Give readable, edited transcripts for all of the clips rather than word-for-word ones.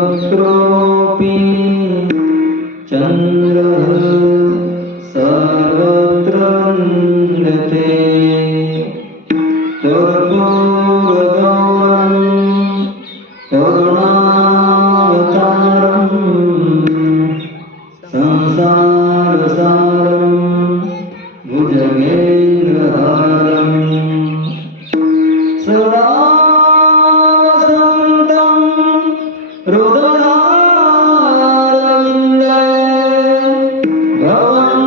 सर्वत्रोऽपि चन्द्रः सर्वत्र वन्दते कर्पूरगौरं करुणावतारं संसारसारं भुजगेन्द्रहारं सदा वसन्तं हृदयारविन्दे भवं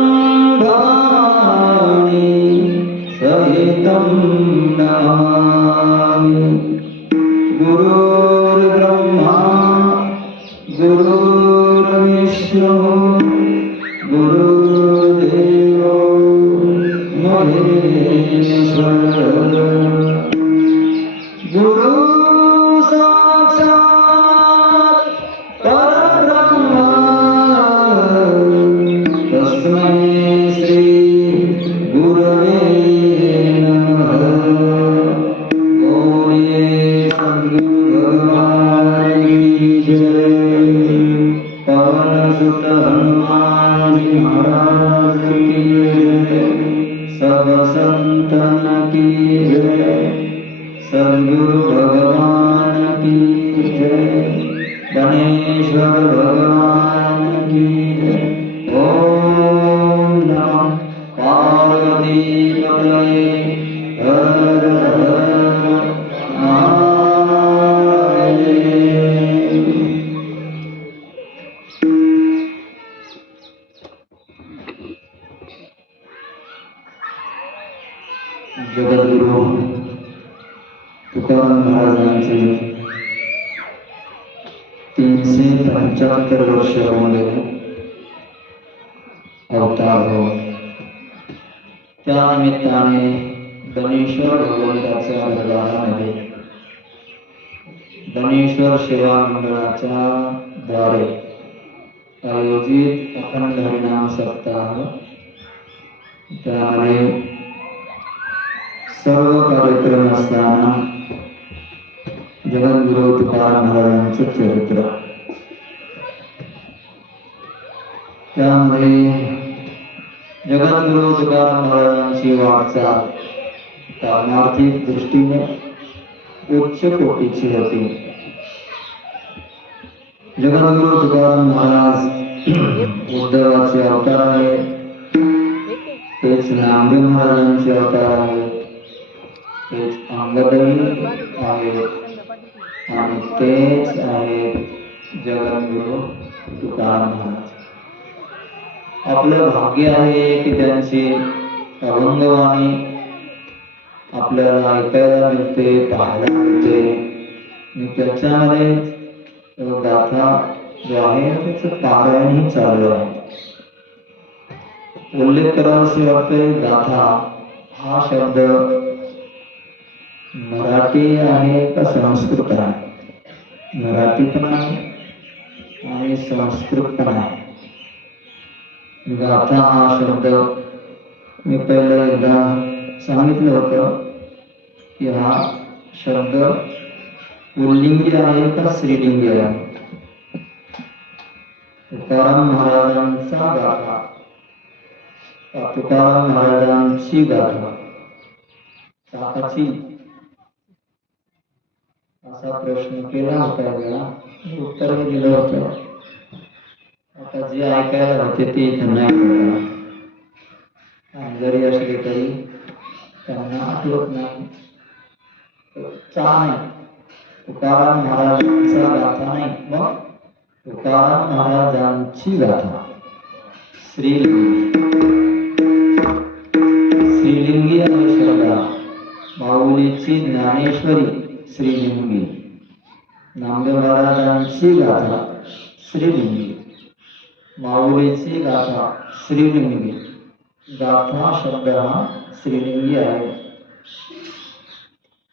भवानी सहितं नमामि। गुरुर्ब्रह्मा गुरुर्विष्णुः गुरुर्देवो महेश्वरः गुरु साक्षात् परब्रह्म तस्मै श्री गुरवे नमः। बोलिए सद्गुरु भगवान की जय। पवन सुत हनुमान जी महाराज की जय। सब संतन की जय। सद्गुरु भगवान की जय। गणेश्वर भगवान की जय। ओम नमः पार्वतीपतये हर हर महादेव। जगद्गुरु तुकाराम महाराजांचे 375 वर्ष होऊन अवतार हो, त्या निमित्ताने गणेश्वर भगवंताच्या दरबारामध्ये गणेश्वर सेवा मंडळाच्या द्वारे आयोजित अखंड हरिनाम सप्ताह, त्यामध्ये सर्व कार्यक्रम असताना जगद्गुरु तुकाराम महाराजांचे चरित्र, त्यामध्ये जगद्गुरु तुकाराम महाराजांची वाटचाल आर्थिक दृष्टीने उच्च कोटीची होती। जगद्गुरु तुकाराम महाराज उद्धवाचे अवतार आहे, तेच नामदेव महाराजांचे अवतार आहे, तेच अंगदही आहे आणि तेच आहे जगद्गुरु तुकाराम महाराज। आपलं भाग्य आहे की त्यांची अभंगवाणी आपल्याला ऐकायला मिळते, पाहायला मिळते आणि त्याच्यामध्ये गाथा जो आहे त्याचं पारायणही चालू आहे। उल्लेख करावासे वाटते, गाथा हा शब्द मराठी आहे का संस्कृत आहे? मराठी पण आहे आणि संस्कृत पण आहे। गाथा हा शब्द मी पहिलं एकदा सांगितलं होतं की हा शब्द पुल्लिंगी आहे का स्त्रीलिंगी आहे? तुकाराम महाराजांचा गाथा, तुकाराम महाराजांची गाथा, चाकाची असा प्रश्न केला होता वेळा, उत्तरही दिलं होतं। आता जे ऐकायला होते ते नाही कळलं, जरी असले तरी त्यांना आठवत नाही। नाही, तुकाराम महाराजांचा गाथा नाही, मग तुकाराम महाराजांची गाथा श्रीलिंगी आहे शब्द। माऊलीची ज्ञानेश्वरी श्रीलिंगी, नामदेव महाराजांची गाथा श्रीलिंगी, माऊलीची गाथा श्रीलिंगी। गाथा शब्द हा श्रीलिंगी आहे।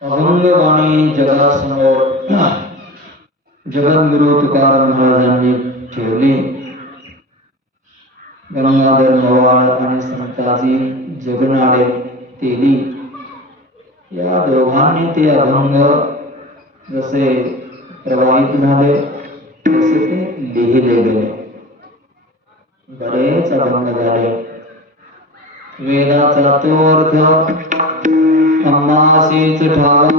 अभंगवाणी जगासमोर जगद्गुरु तुकाराम महाराजांनी ठेवली। गंगाधर मवाळ आणि संताजी जगनाडे तेली या दोघांनी ते अभंग जसे प्रवाहित झाले तसे ते लिहिले गेले. बरेच अभंग झाले. वेदाचा तो अर्थ आम्हासीच ठावा,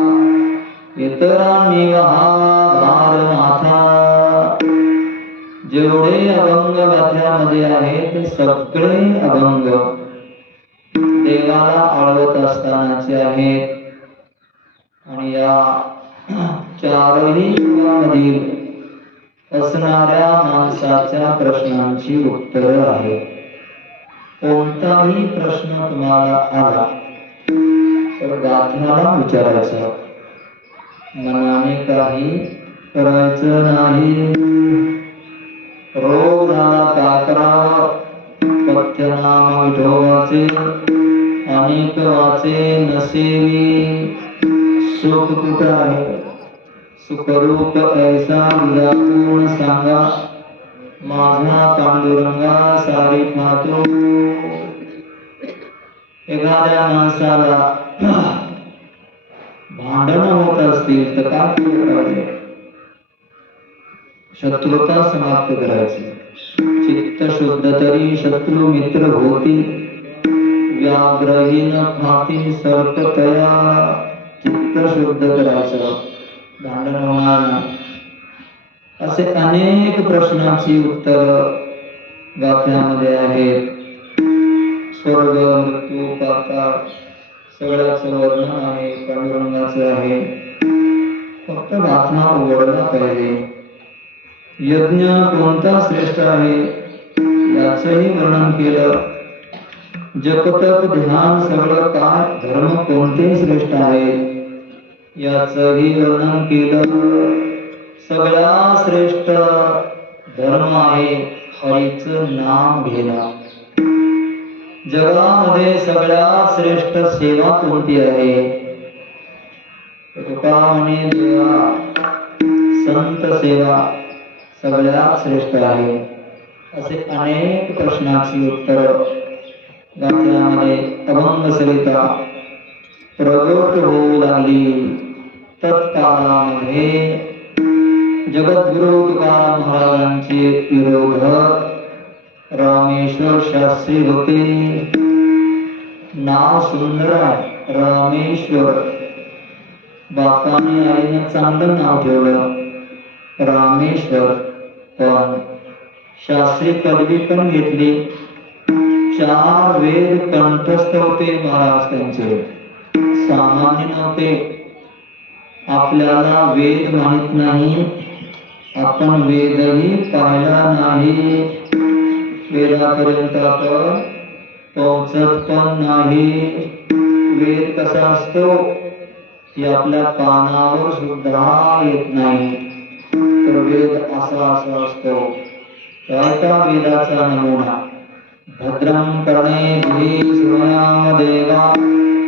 इतरांनी वहा भार माथा. जेवढे अभंग गाथ्यामध्ये आहेत सगळे अभंग देवाला आळवत असतानाचे आहेत. आणि या चारही युगामधील असणाऱ्या माणसाच्या प्रश्नांची उत्तरं आहेत. कोणताही प्रश्न तुम्हाला आला तर गाथ्याला विचारायचं, मनाने काही करायचं नाही. रोग झाला काय करावं, पथ्य नाम विठोबाचे अनेक वाचे नसेवी. सुख कुठं आहे, सुखरूप ऐसा विधापूर्ण सांगा, माझा पांडुरंगा सारी खातो. एखाद्या माणसाला भांडण होत असतील तर काय करायचे? शत्रुता समाप्त करायची. चित्त शुद्ध तरी शत्रू मित्र होती, व्याघ्रहीन खाती सर्प तया. चित्त शुद्ध करायचं, भांडण होणार नाही. असे अनेक प्रश्नांची उत्तर गाथ्यामध्ये आहेत. स्वर्ग मृत्यू पाताळ सगळ्याचं वर्णन आहे, पांडुरंगाचं आहे. फक्त गाथा उघडला पाहिजे. यज्ञ कोणता श्रेष्ठ आहे याचंही वर्णन केलं. जपतप ध्यान सगळं काय, धर्म कोणते श्रेष्ठ आहे याचंही वर्णन केलं. सगळ्यात श्रेष्ठ धर्म आहे हरीचं नाम घेणं. जगामध्ये सगळ्यात श्रेष्ठ सेवा कोणती आहे? तुका म्हणे देवा, संत सेवा सगळ्यात श्रेष्ठ आहे. असे अनेक प्रश्नांची उत्तर गाथ्यामध्ये अभंग सरिता प्रगट होऊ लागली. तत्काळामध्ये जगद्गुरु तुकाराम महाराजांचे विरोधक रामेश्वर शास्त्री होते. नाव सुंदर आहे रामेश्वर. बापाने आईने चांगलं नाव ठेवलं रामेश्वर. पण शास्त्री पदवी पण घेतली. 4 वेद कंठस्थ होते महाराज त्यांचे, सामान्य नव्हते. आपल्याला वेद माहित नाही, आपण वेदही पाहिला नाही, वेदापर्यंत आपण पोहोचत पण नाही. वेद कसा असतो हे आपल्या कानावर सुद्धा येत नाही. तर वेद असा असतो. त्या वेदाचा नमुना भद्रं कर्णेभिः शृणुयाम देवा,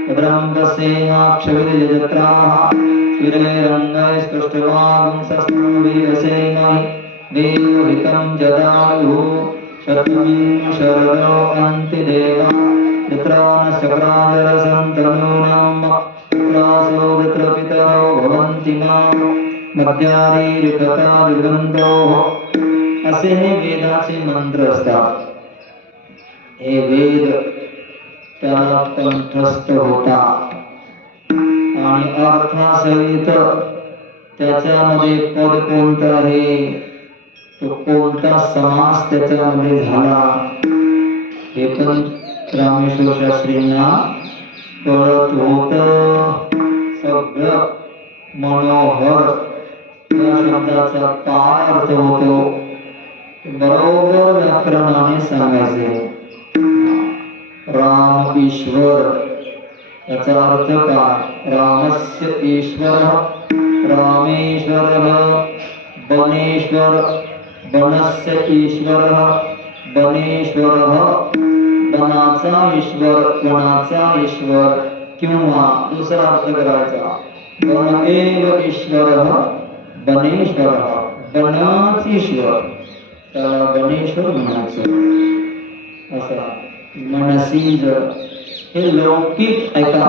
भद्रं पश्येमाक्षभिर्यजत्राः, स्थिरैरङ्गैस्तुष्टुवागुंसस्तनूभिर्यसेमहि, देवहितं जदायुः शतमिं शरदो अन्ति देवा. यत्र न शक्राजरसन्तनूनं पुत्रासो यत्र पितरो भवन्ति मां, मध्यारीरिकथा युगन्तोः. असे हे वेदाचे मंत्र असतात. हे वेद त्याला कंठस्थ होता आणि अर्थासहित त्याच्यामध्ये पद कोणतं आहे, तो कोणता समास त्याच्यामध्ये झाला हे पण रामेश्वर शास्त्रींना कळत होतं. सगळं मनोहर या शब्दाचा काय अर्थ होतो बरोबर व्याकरणाने सांगायचे. राम ईश्वर याचा अर्थ काय? रामस्य ईश्वर, रामेश्वर, बनेश्वर, बनस्य ईश्वर, बनेश्वर, बनाचा ईश्वर, वनाचा ईश्वर. किंवा दुसरा अर्थ करायचा बनेव ईश्वर, बनेश्वर, बनाच ईश्वर, त्याला बनेश्वर म्हणायचं. असा मनसीज हे लौकिक, ऐका,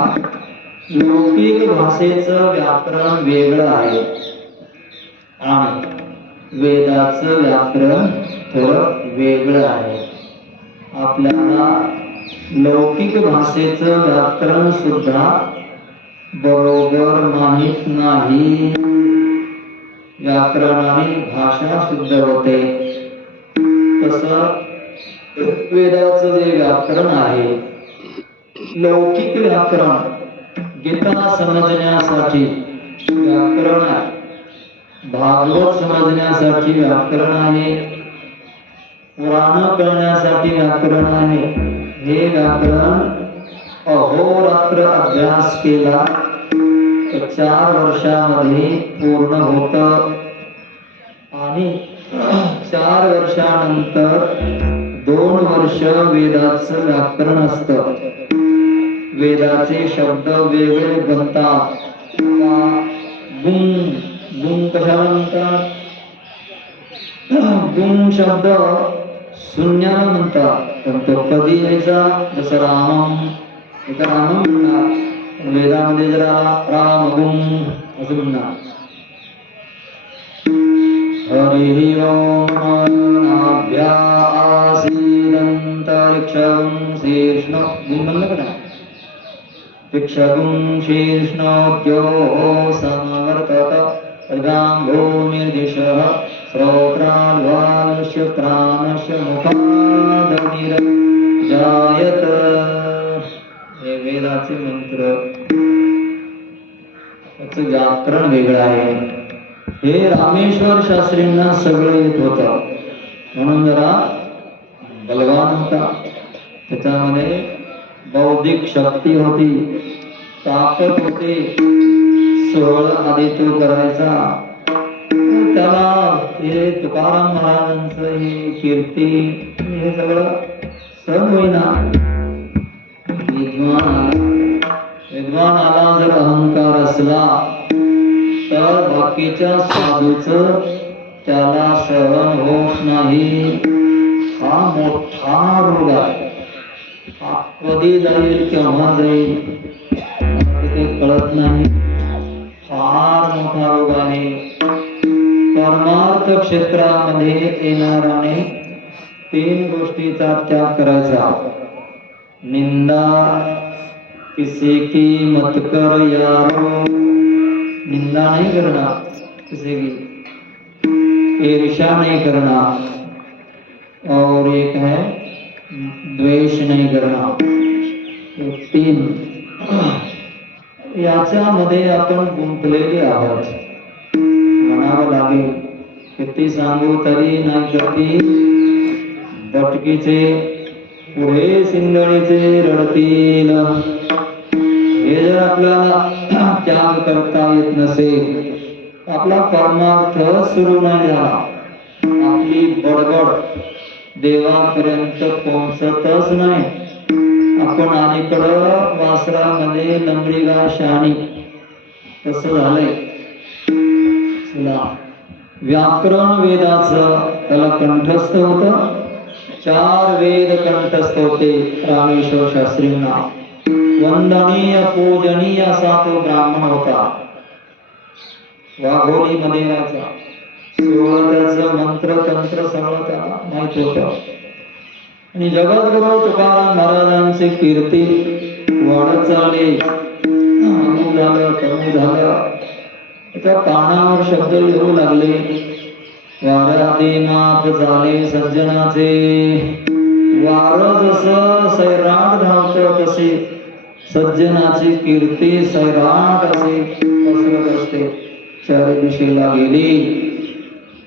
लौकिक भाषेचं व्याकरण वेगळं आहे आणि वेदाचं व्याकरण थोडं वेगळं आहे. आपल्याला लौकिक भाषेचं व्याकरण सुद्धा बरोबर माहित नाही. व्याकरणाने भाषा शुद्ध होते. तसं वेदाचं जे व्याकरण आहे, लौकिक व्याकरण, गीता समजण्यासाठी व्याकरण आहे, भागवत समजण्यासाठी व्याकरण आहे, पुराण कळण्यासाठी व्याकरण आहे. हे व्याकरण अहोरात्र अभ्यास केला तर 4 वर्षामध्ये पूर्ण होत आणि 4 वर्षानंतर 2 वर्ष वेदाचं व्याकरण असतं. वेदाचे शब्द वेगळे बनतात. गुण गुण कशाला म्हणतात? गुण शब्द शून्याला म्हणतात. पण तो कधी यायचा? जसं रामम, रामम म्हणणार, वेदामध्ये जरा राम गुण असं म्हणणार. हरि ओम अभ्यासीदंतरिक्षं शीर्ष्ण गुण म्हणलं का? भिक्षगुं शीर्ष्णोद्यो समवर्तत अदां भूमिर्दिशः श्रोत्राल्वास्य प्राणस्य मुखादनिर्जायत. हे वेदाचे मंत्र, त्याचं व्याकरण वेगळं आहे. हे रामेश्वर शास्त्रींना सगळं येत होतं, म्हणून जरा बलवान होता. त्याच्यामध्ये बौद्धिक शक्ती होती, ताकद होती. 16 आधी तो करायचा. त्याला हे तुकाराम महाराजांचं हे कीर्ती हे सगळं सहन होईना. विद्वान आला जर अहंकार असला तर बाकीच्या साधूचं त्याला सहन होत नाही. हा मोठा रोग आहे. कधी जाईल केव्हा जाईल ते कळत नाही. फार मोठा रोग आहे. परमार्थ क्षेत्रामध्ये येणाराने 3 गोष्टीचा त्याग करायचा. निंदा किसी की मत कर यारो, निंदा नहीं करना किसी की, ईर्ष्या नहीं करना, और एक है द्वेष नहीं करना. 3 याच्यामध्ये आपण गुंतलेले आहोत. म्हणावं लागेल, किती सांगू तरी नाही करती. भटकीचे पुढे सिंदळीचे रडतील. हे जर आपल्याला त्याग करता येत नसेल, आपला परमार्थ सुरू नाही झाला, आपली बडबड देवापर्यंत पोहोचतच नाही. आपण अलीकडं वासरामध्ये लंगडी गा शाणी तसं झालंय. व्याकरण वेदाचं त्याला कंठस्थ होतं. 4 वेद कंठस्थ होते रामेश्वर शास्त्रींना. वंदनीय पूजनीय असा तो ब्राह्मण होता. वाघोली मध्ये राहायचा. त्याचं मंत्र तंत्र सगळं त्याला माहित होतं. आणि जगद्गुरु तुकाराम महाराजांची कीर्ती वाढत चालली. अमुक झालं तमुक झालं, त्या कानावर शब्द येऊ लागले. वाऱ्यादी माप झाले सज्जनाचे. वारं जसं सैराट धावतं तसे सज्जनाची कीर्ती सैराट असे पसरत असते. 4 दिशेला गेली.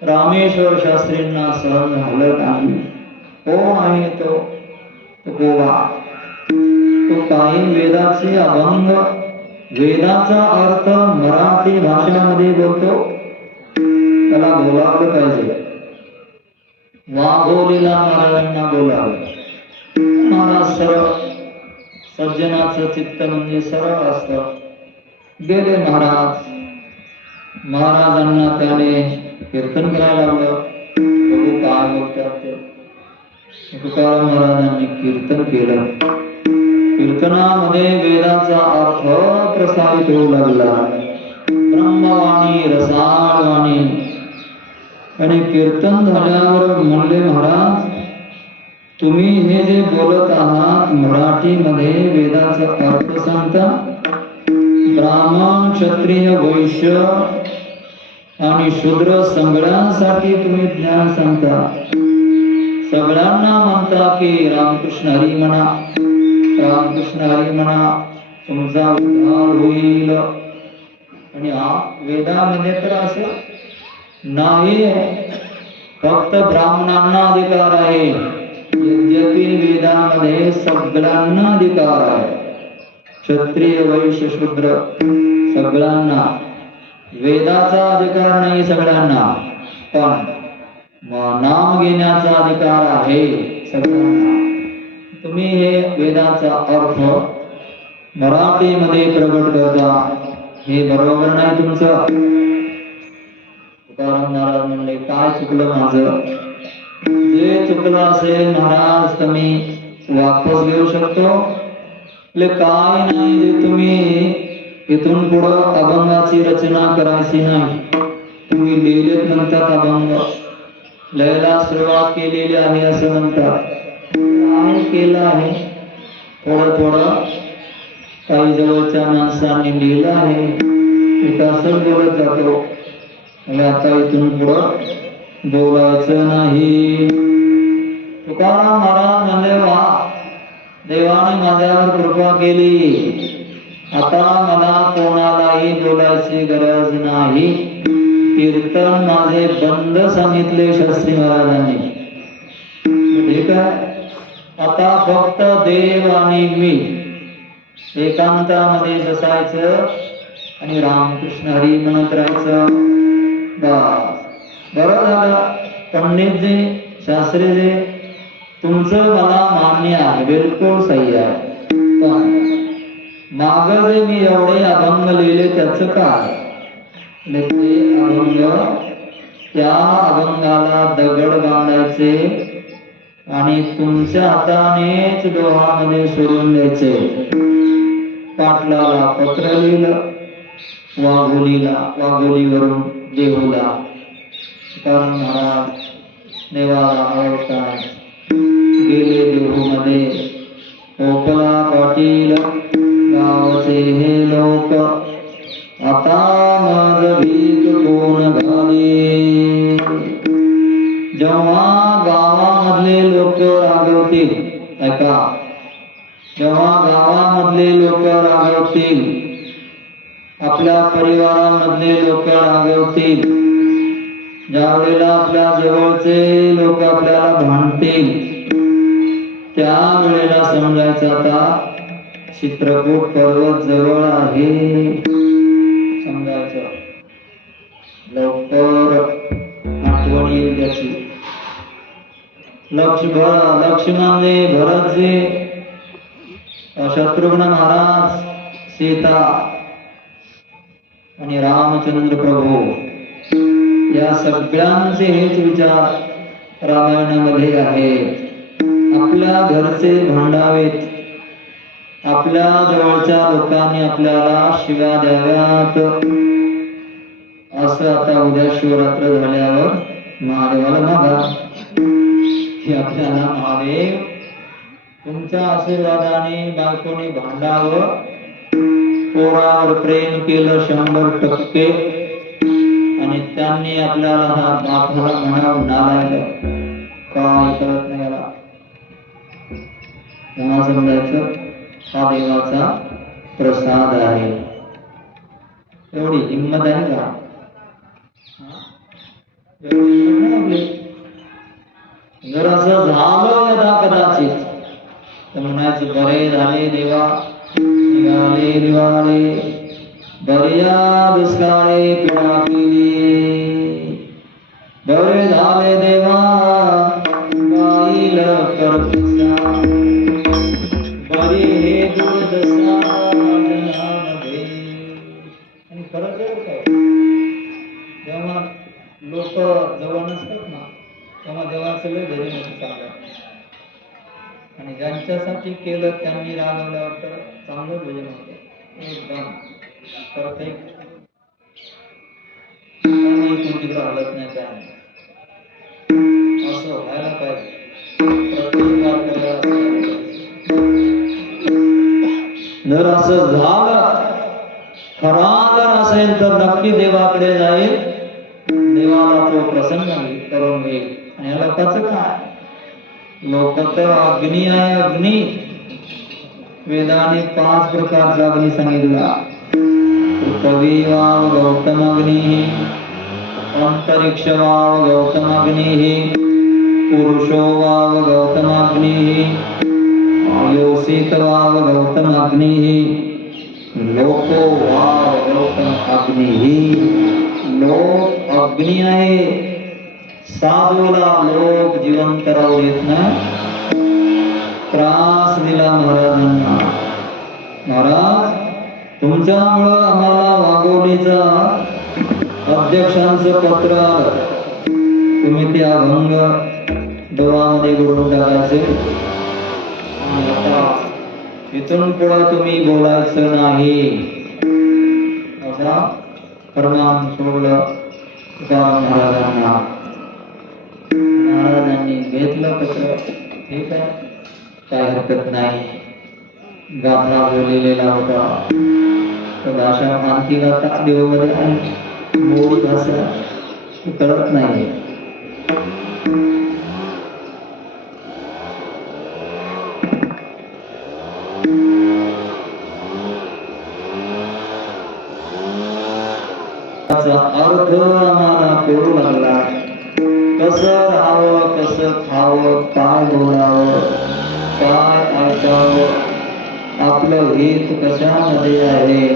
रामेश्वर शास्त्रींना सहन झालं नाही. कोण आहे तो? गोवा. तो काही वेदाचे अभंग, वेदाचा अर्थ मराठी भाषेमध्ये बोलतो. त्याला बोलावलं पाहिजे. वाघोलीला महाराजांना बोलावलं. महाराज सरळ, सज्जनाचं चित्त म्हणजे सरळ असतं. गेले महाराज. महाराजांना त्याने कीर्तन करायला लावलं. बघू काय बोलतात ते. तुकाराम महाराजांनी कीर्तन केलं. कीर्तनामध्ये वेदाचा अर्थ प्रसारित होऊ लागला. ब्रह्मवाणी, रसाळवाणी, आणि कीर्तन झाल्यावर म्हणले, महाराज तुम्ही हे जे बोलत आहात मराठीमध्ये वेदाचा अर्थ सांगता, ब्राह्मण क्षत्रिय वैश्य आणि शूद्र सगळ्यांसाठी तुम्ही ज्ञान सांगता, सगळ्यांना म्हणता की रामकृष्ण हरी म्हणा, रामकृष्ण हरी म्हणा, तुमचा उद्धार होईल. आणि वेदामध्ये तर असं नाही, फक्त ब्राह्मणांना अधिकार आहे. यद्यपि वेदामध्ये सगळ्यांना अधिकार आहे, क्षत्रिय वैश्य शूद्र सगळ्यांना. वेदाचा अधिकार नाही सगळ्यांना, पण नाम घेण्याचा अधिकार आहे सगळ्यांना. तुम्ही हे वेदाचा अर्थ मराठीमध्ये प्रगट करता, हे बरोबर नाही तुमचं. तुकाराम महाराज म्हणले, काय चुकलं माझं? जे चुकलं असेल महाराज तुम्ही वापस घेऊ शकतो. काय नाही, जे तुम्ही इथून पुढं अभंगाची रचना करायची नाही. तुम्ही लिहिलेत म्हणतात अभंग, लयाला सुरुवात केलेली आहे असं म्हणतात. केलं आहे थोडं थोडं, काही जवळच्या माणसांनी लिहिलं आहे, असं बोलत जातो. आता इथून पुढं बोलायचं नाही. तुकाराम महाराज म्हणले, वा देवाने माझ्यावर कृपा केली, आता मला कोणालाही बोलायची गरज नाही. कीर्तन माझे बंद सांगितले शास्त्री महाराजांनी. ठीक आहे, आता फक्त देव आणि मी एकांतामध्ये बसायचं आणि रामकृष्ण हरी म्हणत राहायचं. बरं झालं पंडितजी, शास्त्रीजी, तुमचं मला मान्य आहे, बिलकुल सही आहे. पण माग जे मी एवढे अभंग लिहिले त्याचं काय? ते अभंग, त्या अभंगाला दगड बांधायचे आणि तुमच्या हातानेच डोहामध्ये सोडून द्यायचे. पाटलाला पत्र लिहिलं, वाघोलीवरून देहूला. तुकाराम महाराज देवाला आवडतात, गेले देहूमध्ये. ओकला पाटील गावचे हे लोक, आता माझ भीक कोण घाले. जेव्हा गावामधले लोक रागवतील, ऐका, जेव्हा गावामधले लोक रागवतील, आपल्या परिवारामधले लोक रागवतील, ज्या वेळेला आपल्या जवळचे लोक आपल्याला भांडतील, त्या वेळेला समजायचं आता चित्रकूट पर्वत जवळ आहे. समजायचं, लवकर आठवण येईल त्याची. लक्ष्मणजी, भरतजी, शत्रुघ्न महाराज, सीता आणि रामचंद्र प्रभू, या सगळ्यांचे हेच विचार रामायणामध्ये आहेत. आपल्या घरचे भांडावेत, आपल्या जवळच्या लोकांनी आपल्याला शिव्या द्याव्यात, असं आता उद्या शिवरात्र झाल्यावर महादेवाला मागा की आपल्याला महादेव तुमच्या आशीर्वादाने बायकोने भांडावं, पोरावर प्रेम केलं 100%, आणि त्यांनी आपल्याला हा बापाला म्हणावं नालायक, काय करत नाही याला. तेव्हा समजायचं हा देवाचा प्रसाद आहे. एवढी हिंमत आहे का? जर असं झालं यदा कदाचित तर म्हणायचं, बरे झाले देवा, निघाले दिवाळे, बर्या दुष्काळे पिढा केली. बरे झाले देवा, गाईल करपिसा, बरी हे दुर्दशा जनामध्ये. आणि खरंच काय, जेव्हा लोक जवळ नसतात ना, तेव्हा देवा सगळे घरी नसतात सांगतात, आणि ज्यांच्यासाठी केलं त्यांनी रागवल्यावर तर चांगलं भजन होतं, एकदम परफेक्ट. कोणी तिकडं हलत नाही काय. असं व्हायला पाहिजे. प्रत्युपकार करायला पाहिजे. जर असं झालं, खरा जर असेल तर नक्की देवाकडे जाईल, देवाला तो प्रसन्न करून घेईल. आणि या लोकांचं काय, लोक तर अग्नी आहे, अग्नी. वेदाने 5 प्रकारचा अग्नी सांगितला. पृथ्वी वाव गौतम अग्नी, अंतरिक्ष वाव गौतम अग्नी, पुरुषो वाव गौतम अग्नी, योषित वाव गौतम अग्नि, लोको वाव गौतम अग्नि. लोक अग्नी आहे. साधूला लोक जिवंत राहू देत नाही. त्रास दिला महाराजांना. महाराज, तुमच्यामुळं आम्हाला वाघोलीचा अध्यक्षांचं पत्र आलं. तुम्ही ते अभंग डोळामध्ये बुडवून टाकायचे. इथून पुढे तुम्ही बोलायचं नाही असा फरमान सोडलं महाराजांना. महाराजांनी घेतलं पत्र. ठीक आहे, काय हरकत नाही. गाथा बोललेला होता. तर भाषा आणखी गाथा देवामध्ये आहे, मोडी भाषा कळत नाही. अर्थ आम्हाला कळू लागला. कसं राहावं, कसं खावं, काय बोलावं, काय ऐकावं, आपलं हित कशामध्ये आहे,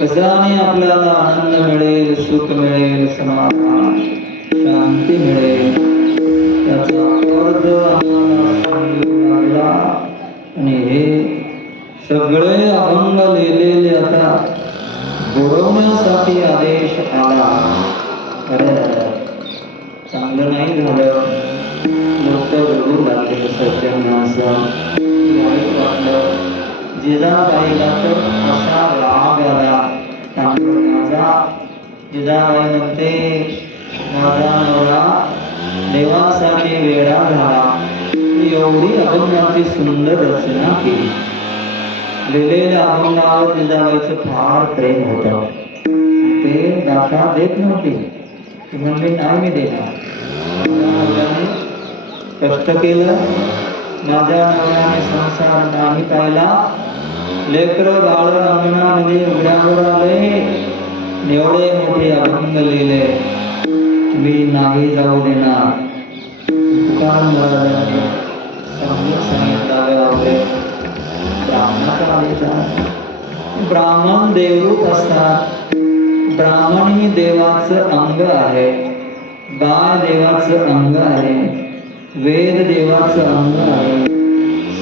कशाने आपल्याला आनंद मिळेल, सुख मिळेल, समाधान, शांती मिळेल, त्याचा अर्थ आम्हाला समजू लागला. आणि हे सगळे अभंग लिहिलेले आता बुडवण्यासाठी आदेश आला. अरे चांगलं नाही झालं. लोक रडू लागले. सज्जन माणसं वाईट वाटलं. जिजाबाईला तर असा राग आला. माझा जिजाबाई म्हणते, माझा नवरा देवासाठी वेडा झाला. एवढी अभंगाची सुंदर रचना केली. लिहिलेल्या अभंगावर जिजाबाईचं फार प्रेम होतं. ते दाखा देत नव्हती. ती म्हणली, नाही मी देणार. कष्ट केलं, माझ्या नवऱ्याने संसार नाही पाहिला. लेकरं बाळ अंगणामध्ये उघड्यावर आले. एवढे मोठे अभंग लिहिले, मी नाही जाऊ देणार. तुकाराम महाराजांनी समजून सांगितलं. ब्राह्मणाचा आदेश आहे. ब्राह्मण देवरूप असतात. ब्राह्मण ही देवाचं अंग आहे. गाय देवाचं अंग आहे. वेद देवाचं अंग आहे.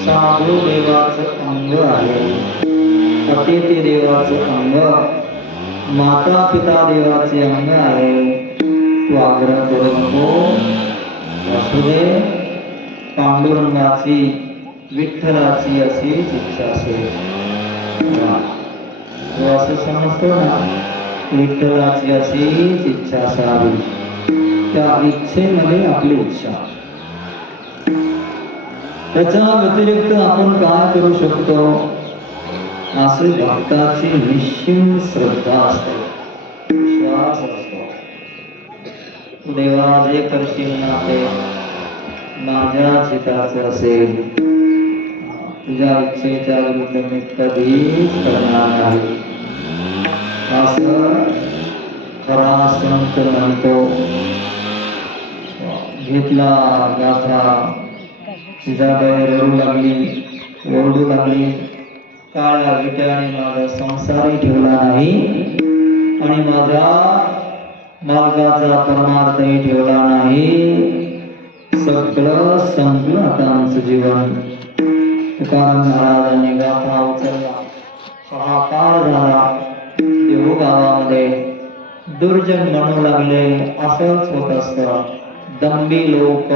साधू देवाचं अंग आहे. अतिथी देवाचं अंग, माता पिता देवाचे अंग आहे. तू आग्रह करू नको. वासुदेव, पांडुरंगाची, विठ्ठलाची अशीच इच्छा असेल. असं समजतो ना, विठ्ठलाची अशीच इच्छा असावी. त्या इच्छेमध्ये आपली इच्छा. त्याच्या व्यतिरिक्त आपण काय करू शकतो, असे भक्ताची निश्चित श्रद्धा असते, विश्वास असतो. देवा जे करशील ना ते माझ्या हिताचं असेल. तुझ्या इच्छेच्या विरुद्ध मी कधीच करणार नाही, असं खरा संत म्हणतो. घेतला गाथा. जिजाबाई रडू लागली, ओरडू लागली. काळ्या विट्याने माझा संसारही ठेवला नाही आणि माझ्या मार्गाचा परमार्थही ठेवला नाही. सगळं संपलं आता आमचं जीवन. तुकाराम महाराजांनी गाथा उचलला. हाहाकार झाला. देहू गावामध्ये दुर्जन म्हणू लागले. असंच होत असतं. दंभी लोक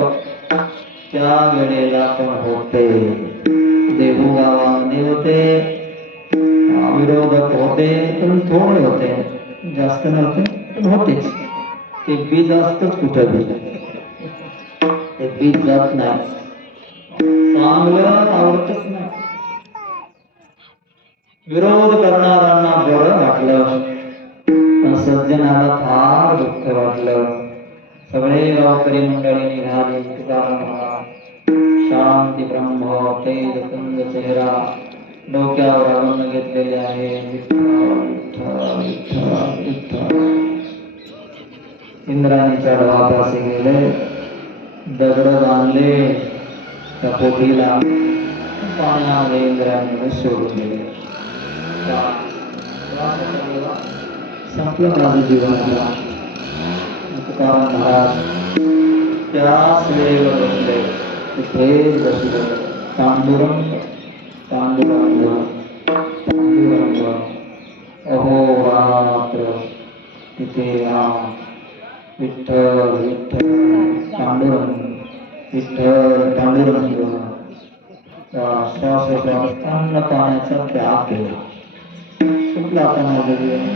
त्या वेळेला पण होते. देहू गावामध्ये होते, विरोधक होते, पण थोडे होते, जास्त नव्हते, पण होतेच. ते बीज असतच कुठं बी. गीत जात नाही, चांगलं आवडतच नाही. विरोध करणाऱ्यांना बरं वाटलं, पण सज्जनाला फार दुःख वाटलं. सगळे गावकरी मंडळी निघाली. तुकाराम महाराज शांती ब्रह्म तेज कुंद चेहरा, डोक्यावर अभंग घेतलेले आहे. विठ्ठल विठ्ठल विठ्ठल. इंद्राणीच्या डोहापाशी गेले, दगड बांधले त्या पोथीला, पाण्यामध्ये इंद्राणीने सोडून दिले. संपलं माझं जीवन. तुकाराम महाराज त्याच वेळेवर बसले, तिथेच बसले. पांडुरंग पांडुरंग पांडुरंग अहोरात्र तिथे राम. विठ्ठल विठ्ठल पांडुरंग विठ्ठल पांडुरंग. श्वासोश्वास अन्न पाण्याचा त्याग केला. कुठला आता माझं जीवन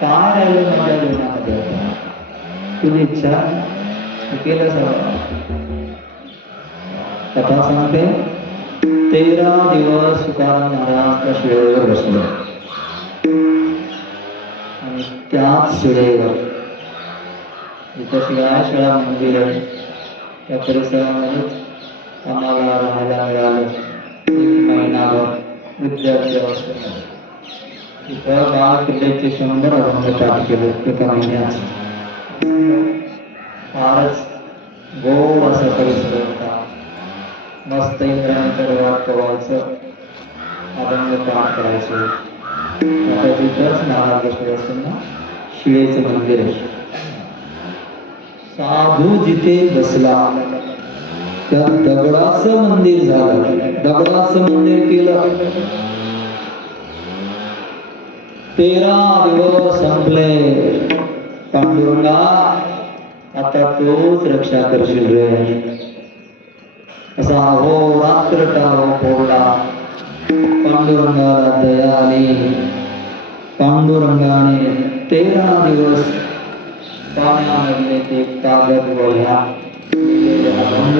काय राहिलं माझ्या जीवनामध्ये? तुझी इच्छा केलं सगळं. कथा सांगते, 13 दिवस तुकाराम महाराज त्या शिळेवर बसले आणि त्याच शिळेवर जिथं शिळा मंदिर आहे त्या परिसरामध्येच आम्हाला राहायला मिळालं. 1 महिनाभर विद्यार्थी अवस्थेत तिथं बाळ किल्ल्याचे 100 अभंग पाठ केले एका महिन्यात. फारच गोड असा परिसर होता. मस्त इंद्राणीच्या डोळ्यात पोवायचं, अभंग पाठ करायचं. आता तिथंच महाराज बसले असताना शिळेचं मंदिर आहे. साधू जिथे बसला त्या दगडाचं मंदिर झालं. दगडाचं मंदिर केलं. 13 दिवस संपले. पांडुरंगा आता तोच रक्षा करशील रे. असा अहोरात्र टाळो फोडला. पांडुरंगाला दया आली. पांडुरंगाने 13 दिवस पाण्यामधले ते कागद वह्या अभंग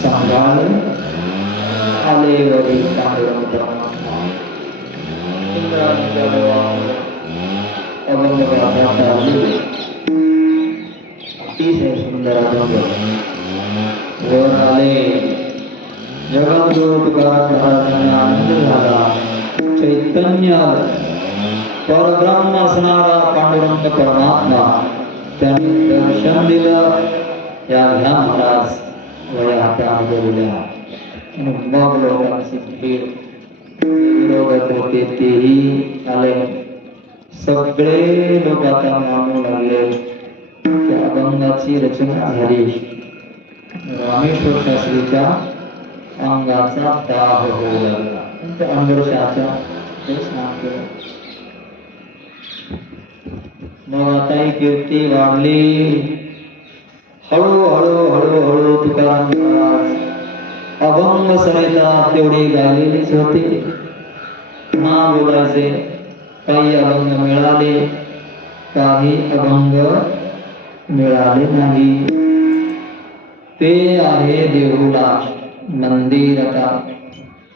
सांभाळ आले. वरील पांडुरंग अभंग अतिशय सुंदर अभंग वर आले. जगद्गुरु तुकाराम महाराजांना आनंद झाला. चैतन्य परब्रह्म असणारा पांडुरंग परमात्मा त्यांनी दर्शन दिलं. या घ्या महाराज वया हाता अनुभवल्या. मग लोकांची भीड विरोधक होते तेही आले. सगळे लोक आता मानू लागले. त्या अभंगाची रचना झाली. रामेश्वर शास्त्रीच्या अंगाचा दाह होऊ लागला. त्या अंगरशाच्या स्नान केलं. मग आता ही कीर्ती वाढली. हळूहळू हळूहळू तुकाराम महाराज अभंग संहिता तेवढी गायलेलीच होती. पुन्हा बोलायचे. काही अभंग मिळाले, काही अभंग मिळाले नाही. ते आहे देहूला मंदिर. आता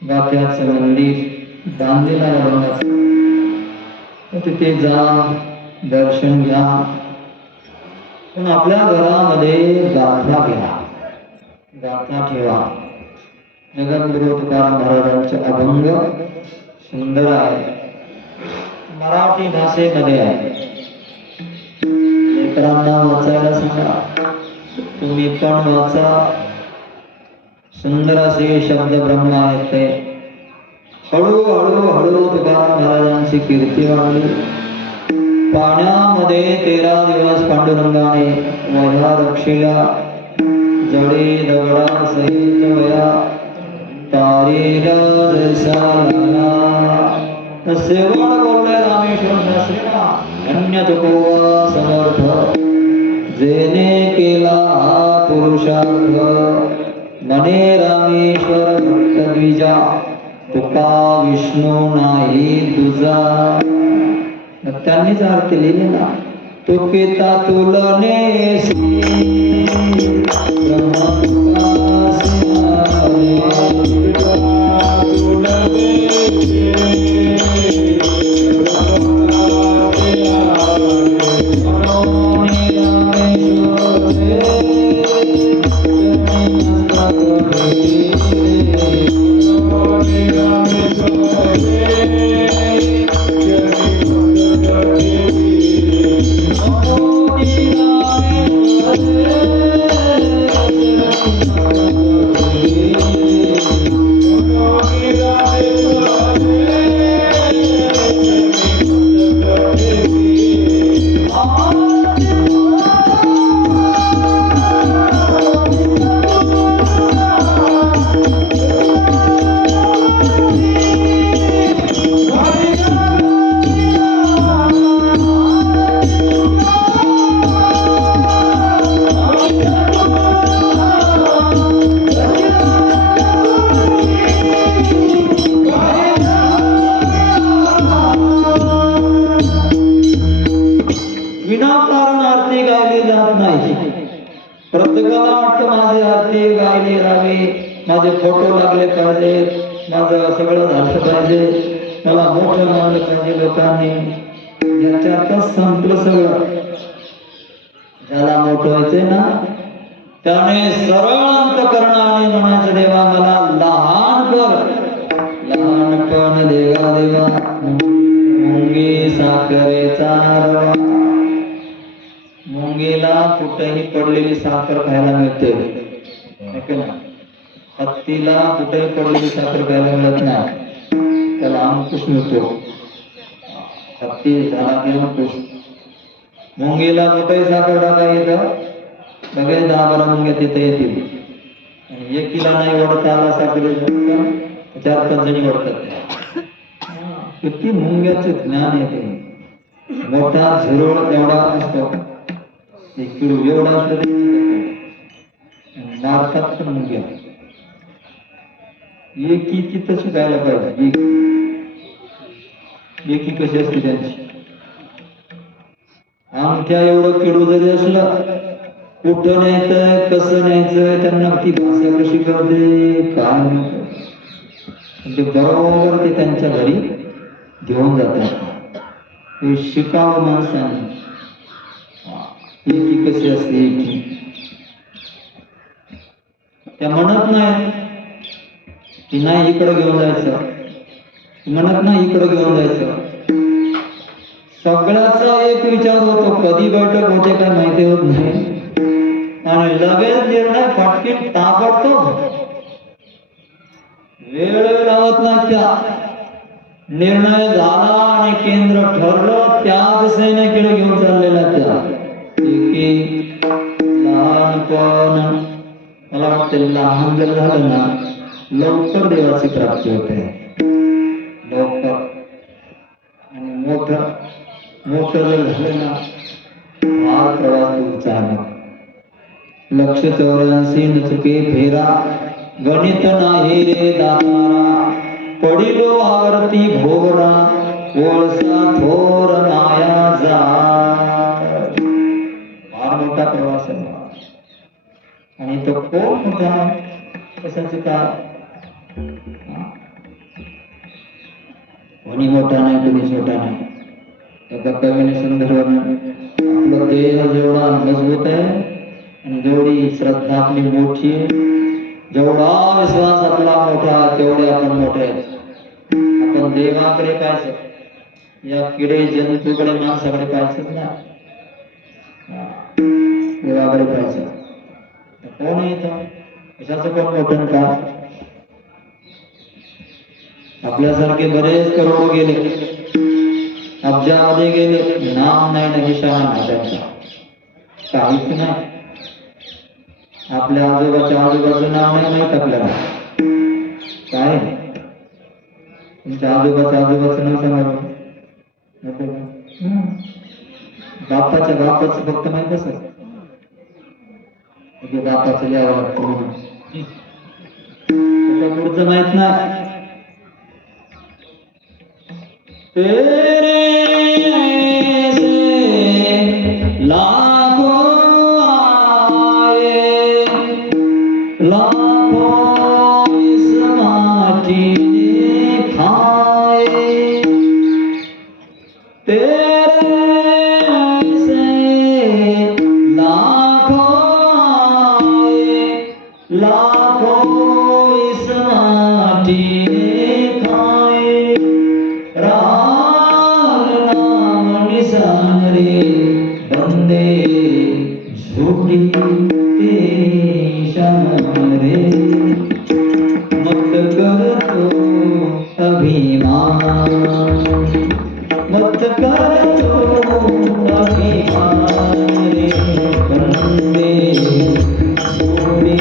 गात्याचं मंदिर बांधलेलं आहे अभंगाचं. तिथे जा, दर्शन घ्या. पण आपल्या घरामध्ये गाथा घ्या, गाथा ठेवा. जगद्गुरु तुकाराम महाराजांचे अभंग सुंदर आहे. मराठी भाषेमध्ये आहे. लेकरांना वाचायला सांगा, तुम्ही पण वाचा. सुंदर असे शब्द ब्रह्म आहेत ते. हळूहळू हळू तुकाराम महाराजांची कीर्ती वाढली. पाण्यामध्ये 13 दिवस पांडुरंगाने वह्या रक्षिल्या. जडे दगडा सहित वया तारे रसाला. सेवण बोलले रामेश्वर शास्त्रीला. धन्य तुकोबा समर्थ जेने केला पुरुषार्थ. मने रामेश्वर भक्त द्विजा तुका विष्णू नाही तुझा. त्यांनीच अर्थ लिहिलेला. तुकेता तुलने ब्रह्म तुका आरती गायली राहावी, माझे फोटो लागले पाहिजे, माझं सगळं झालं पाहिजे, मला मोठं मानलं पाहिजे लोकांनी. याच्यातच संपलं सगळं. ज्याला मोठं व्हायचंय ना त्याने सरळ अंतकरणाने म्हणायचं, देवा मला लहान कर. लहानपण देवा देवा मुंगी साखरेचा रवा. मुंगीला कुठेही पडलेली साखर खायला मिळते, हत्तीला कुठेही पडलेली साखर खायला मिळत नाही, त्याला अंकुश मिळतो. हत्ती झाला की अंकुश. मुंगीला कुठेही साखर टाका येतं, सगळे 10-12 मुंग्या तिथे येतील. आणि एकीला नाही ओढता आला साखरेचा 4-5 जणी ओढतात. किती मुंग्याचे ज्ञान येते. मोठा झुरळ एवढा असतो, एक किलो एवढा असतो, मारतात पण मुंग्या. एकी तशी जायला पाहिजे. एकी कशी असते त्यांची. अंगठ्या एवढं किडू जरी असलं, कुठं न्यायचं कसं न्यायचं त्यांना ती भाषा कशी कळते काय म्हणजे बरोबर ते त्यांच्या घरी घेऊन जातात. ते शिकावं माणसाने. एकी कशी असते एकी. त्या म्हणत नाही की नाही इकडं घेऊन जायचं, म्हणत नाही इकडं घेऊन जायचं. सगळ्याचा एक विचार होतो, कधी बैठक होते काय माहिती होत नाही, आणि लगेच निर्णय फटकीन ताबडतोब. वेळ लावत नाही. त्या निर्णय झाला आणि केंद्र ठरलं, त्या दिशेने घेऊन चाललेला त्या. लहानपण मला वाटतं लहान जर झालं ना लवकर देवाची प्राप्ती होते, लवकर. आणि मोठं जर झालं ना हा प्रवास चालला. 184 चुके फेरा, गणित नाही रे दातारा, पडिलो आवर्ती भोवरा, कोळसा थोर माया जा. फार मोठा प्रवास आहे. आणि तो खूप मोठा कशाचे काय, कोणी मोठा नाही कोणी छोटा नाही. एका कवीने सुंदर आपलं देह जेवढा मजबूत आहे आणि जेवढी श्रद्धा आपली मोठी आहे, जेवढा विश्वास आपला मोठा तेवढे आपण मोठे आहेत. आपण देवाकडे पाहायचं, या किडे जंतूकडे माणसाकडे पाहायचं ना, देवाकडे पाहायचं. कोण येतं कशाचं कोण मोठं का. आपल्यासारखे बरेच करोड गेले, अब्जामध्ये गेले, नाम नाही ना निशाण नाही त्यांचा, काहीच नाही. आपल्या आजोबाचं नाव नाही माहित आपल्याला काय. तुमच्या आजोबाचं नाव सांगा. बापाचं फक्त माहित असेल, बापाचं लिहावं लागतं म्हणून, त्याच्या पुढचं माहित नाही. तेरे लाखों आए, लाखों इस माटी ने खाए, तेरे से लाखों आए, लाखों इस माटी ने खाए, बंदे झूठी रे, मत कर तो अभिमान, मत कर तो अभिमान रे, बंदे झूठी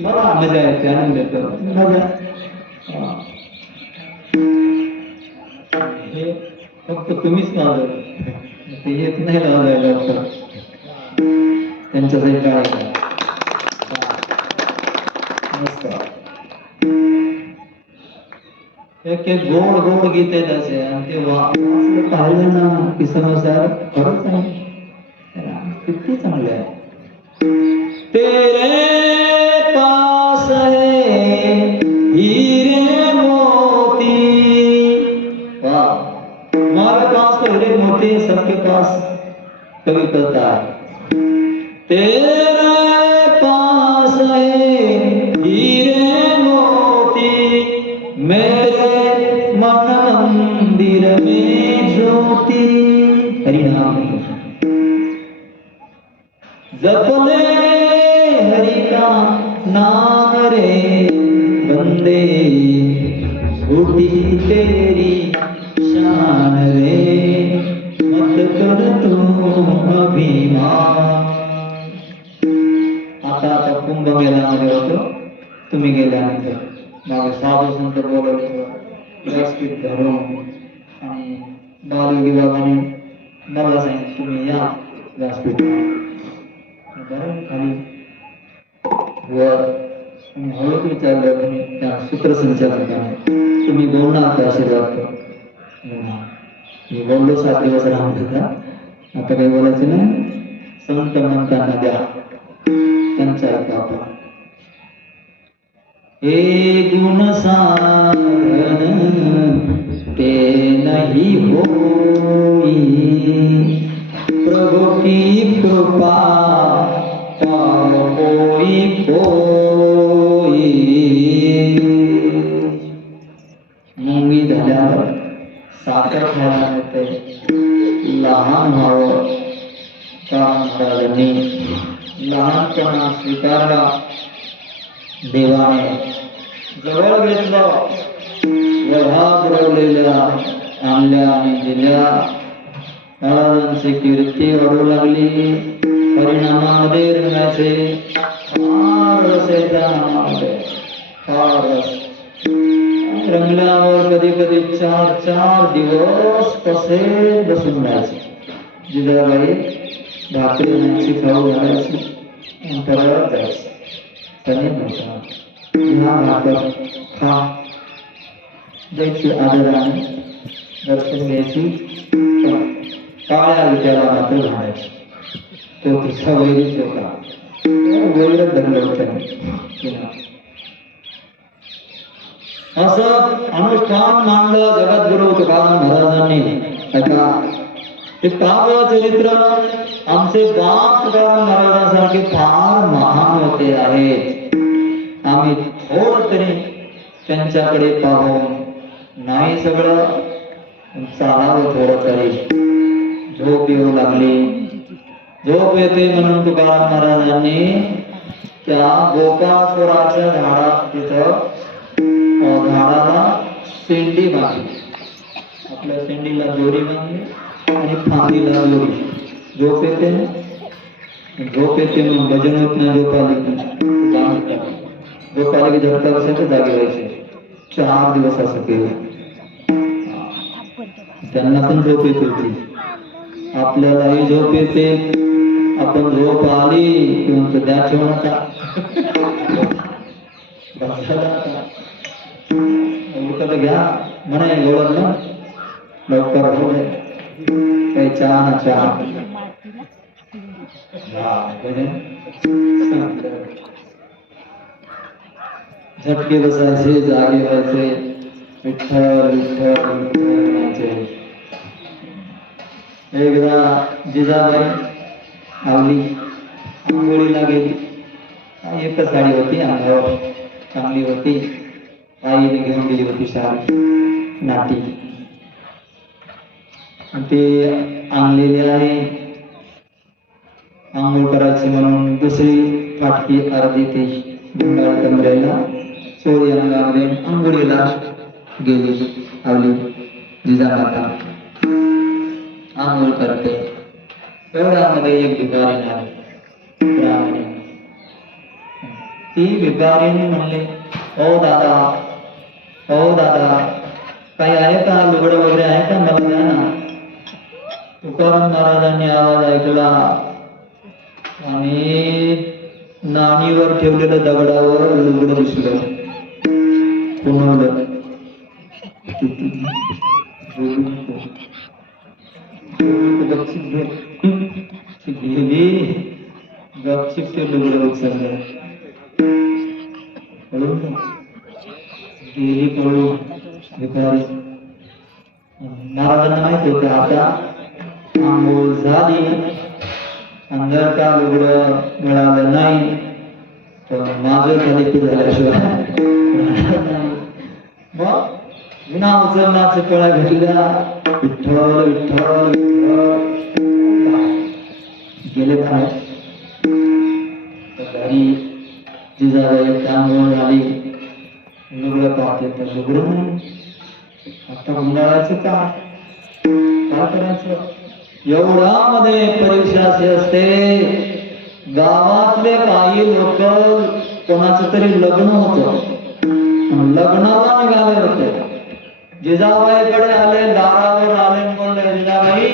मला मजा येते, आनंद येतो. मजा हे फक्त तुम्हीच लावलं, ते येत नाही लावलंय लवकर. त्यांच्यासाठी काय मस्त एक एक गोड गोड गीत आहे त्याचे, आणि ते पाहिलं ना की समजदार खरंच आहे, किती चांगले आहे. तेरे पास है हीरे मोती, वाह, हमारे पास तो हीरे मोती, सबके पास कभी कहता है तेरे पास है हीरे मोती, मेरे मन मंदिर में ज्योति, हरि नाम जपले हरि का नाम रे बंदे, उठी तेरी शान रे, मत कर तू अभिमान. आता कुंभमेळ्यामध्ये होतो, तुम्ही गेल्यानंतर मागे साधू संत बोलवतो, व्यासपीठ धरून, आणि बालविभागाने मला सांगितलं तुम्ही या व्यासपीठ खाली वर, आणि हळूच विचारलं तुम्ही त्या सूत्रसंचालकाने, तुम्ही बोलणार का आशीर्वाद कर. मी बोललो 7 दिवस राहून होता, आता काही बोलायचं नाही, संत म्हणताना द्या त्यांचा ऐका आपण. हे गुण साधन ते नहीं होई, प्रभु की कृपा पाव कोई कोई. मुंगी झाल्यावर साखर खायला मिळते, लहान व्हावं कारण महाराजांनी लहानपणा स्वीकारला, देवाने जवळ घेतलं, वधा पुरवलेल्या आणल्या आणि दिल्या. महाराजांची कीर्ती वाढू लागली, परिणामामध्ये रंगाचे फार रस आहे त्या नामामध्ये, फार रस. रंगल्यावर कधी कधी 4 दिवस तसे बसून राहायचे. जिजाबाई भाकरी आणायची, खाऊ घालायची, परत जायचं. त्याने भाकर खा द्यायची, आदराने दर्शन घ्यायची, काळ्या विचारा मात्र घालायची. तो तिचा वैरीच होता, वेगळं धरलं होतं. असं अनुष्ठान मांडलं जगद्गुरु तुकाराम महाराजांनी. ऐका, ते काव्य चरित्र आमचे बाप तुकाराम महाराजांसारखे फार महान होते आहेत. आम्ही थोडं तरी त्यांच्याकडे पाहून नाही सगळं चालावं, थोडं तरी. झोप येऊ लागली, झोप येते म्हणून तुकाराम महाराजांनी त्या गोकासुराच्या झाडात, तिथं झाडाला शेंडी बांधली, आपल्या शेंडीला दोरी बांधली आणि फांदीला दोरी. झोप येते, झोप येते म्हणून भजन होत नाही, झोप आली झोप आली की झोपता बसायचं, जागे व्हायचे. 4 दिवस असं केलं. त्यांना पण झोप येत होती, आपल्यालाही झोप येते. आपण झोप आली किंवा द्या ठेवणार घ्या म्हणे बोलत ना लवकर बोले काही चहा ना चहा झटके बसायचे जागे व्हायचे विठ्ठल विठ्ठल म्हणायचे. एकदा जिजाबाई आवली आंघोळीला गेली. एकच साडी होती अंगावर चांगली होती. आईने घेऊन गेली होती साडी नाती ते आणलेली आहे. आंघोळ करायची म्हणून दुसरी फाटकी अर्धी ती गुंडाळ कमरेला चोळी अंगामध्ये आंघोळीला गेली. आवली जिजामाता आंघोळ करते. एवढ्यामध्ये एक भिकारीण आली. ती भिकारीण म्हणले ओ दादा काही आहे का लुगडं वगैरे आहे का मला द्या ना. तुकाराम महाराजांनी आवाज ऐकला आणि नाणीवर ठेवलेलं दगडावर लुगडं दिसलं. पुनवलं गपचिप ते लुगडं उचललं. गेली पळून भिकारी. महाराजांना माहित होतं आता आंघोळ झाली आणि जर का लुगडं मिळालं नाही तर माझं खाली झाल्याशिवाय मग विना उचलण्याचं कळा घेतल्या. विठ्ठल विठ्ठल गेले बाहेर. घरी जिजाबाई आंघोळ झाली. लुगडं पाहते तर लुगडं नाही. आता गुंडाळायचं काय करायचं. एवढा मध्ये परीक्षा अशी असते. गावातले काही लोक कोणाचं तरी लग्न होतं. लग्नाला निघाले होते. जिजाबाईकडे आले. दारावर आले म्हणले जिजाबाई